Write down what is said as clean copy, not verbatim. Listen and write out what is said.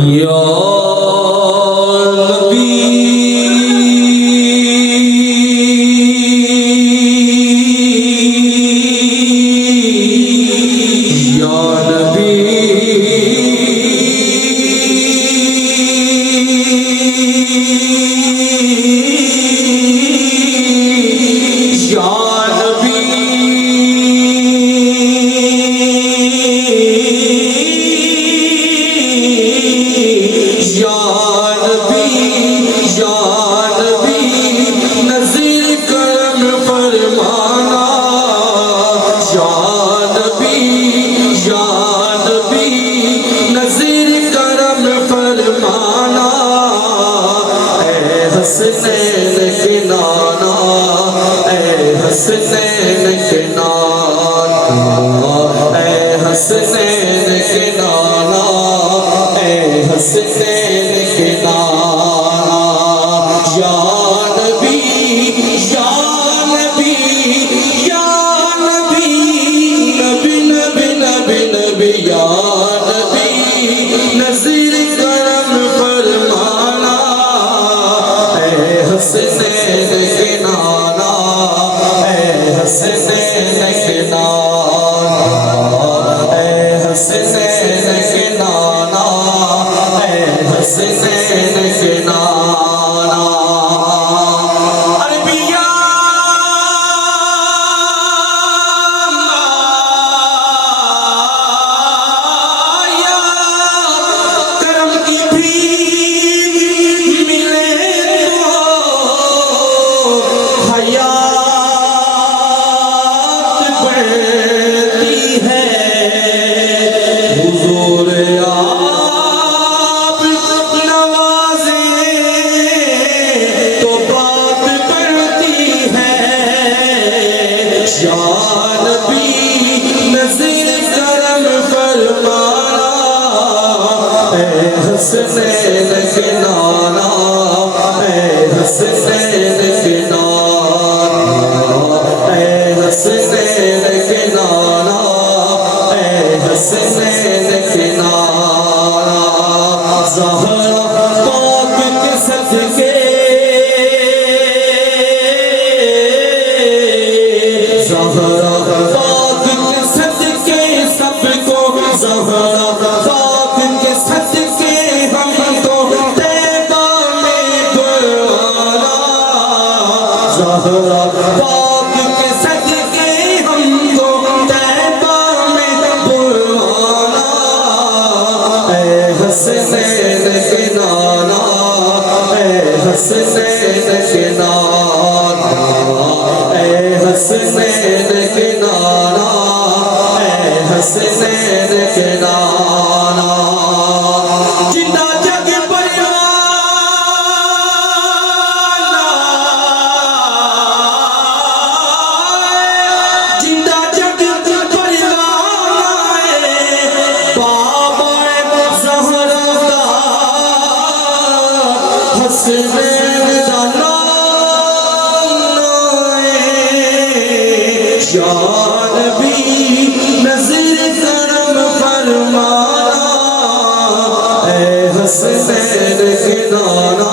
یا نبی یا نبی حسنین کے نانا اے حسنین کے نانا اے حسنین کے نانا اے حسنین کے نانا یا نبی یا نبی یا نبی نبی نبی نبی نبی یا نبی نظیر کرم فرمانا حسنین کے نانا اے حسنین کے نانا اے حسنین کے نانا اے حسنین کے نانا عربیہ کرم کی بھی حسنین کے نانا اے حسنین کے نانا اے حسنین کے نانا اے حسنین کے نانا زہرا پاک کے صدقے زہرا پاک کے صدقے سب کو زہرا پاک کے صدقے زہرا پاک کے صدقے ہم کو طیبہ میں بلوانا اے حسنین کے نانا اے حسنین کے نانا اے حسنین کے نانا اے حسنین کے نانا زندہ جگ یا نبی نظر کرم فرمانا اے حسنین کے نانا